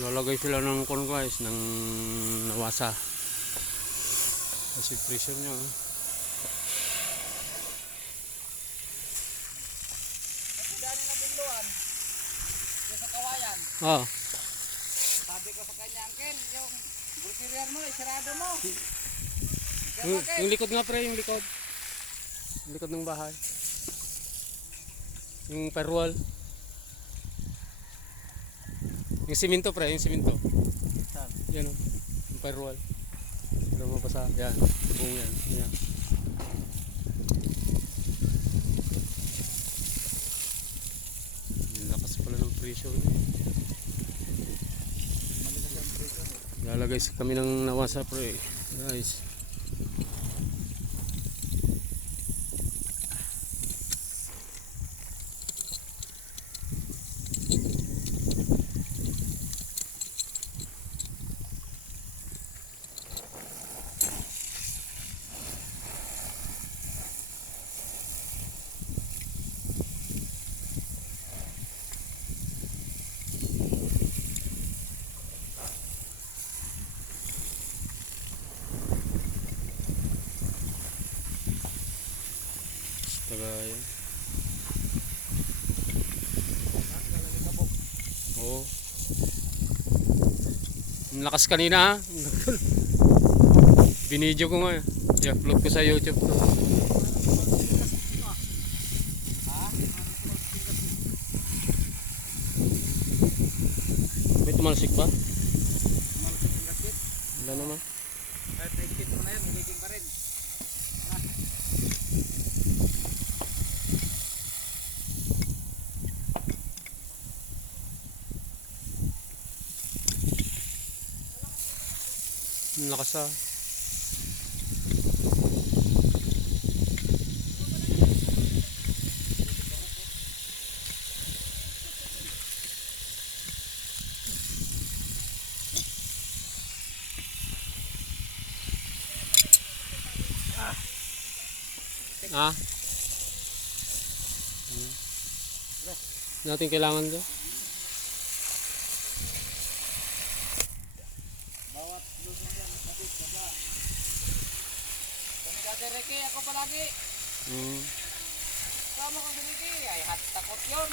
Lalagay sila ng corn guys, ng nawasa. Kasi pressure niya. Dani na binluan. Yung sa kawayan. Ah. Sabi ko sa kanya, Angkel, yung burkirian mo, isirado mo. Yung likod nga pre, yung likod. Yung likod ng bahay. Yung firewall. Yung siminto pre, yung siminto. Saan? Yan o, yung firewall. Pero mabasa, yan, buong yan. Yan. Yung lakas pala ng pressure niya. Lalagay kami ng nawasa pre, guys. Tagay. Oo. Ang lakas kanina ha. Binidyo ko nga. I-upload ko sa YouTube to. May tumalsik ba? Tumalsik yung gasket. Wala naman. Kahit naikit mo na yan, higiging pa rin. Ang lakas ha. Ah. Natin kailangan dyan. Bawat lusong yan, kapit, baba. Kung ikadereke, ako palagi. Sama kang binigi, ay takot yun.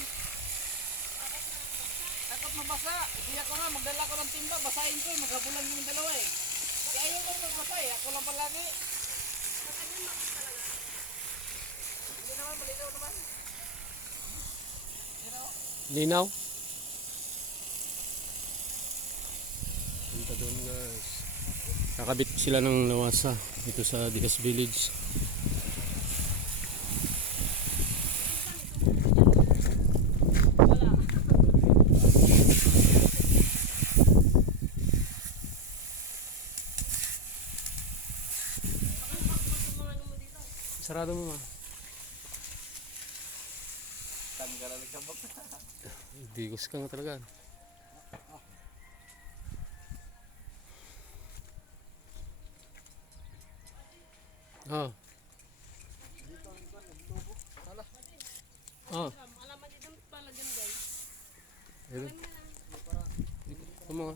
Takot mabasa. Hindi ako na, magdala ko ng timba, basahin ko, maghabulan yung dalawa eh. Kaya ayaw ko magbasa eh, ako lang palagi. Hindi naman, malinaw naman. Linaw. Punta doon guys. Kakabit sila ng nawasa dito sa Digas Village. Sarado mo ma. Tanggalan ng kabok. Digos ka nga talaga. Oh. Oh. Alaman dito pala dyan guys. Ito. Ito mo nga.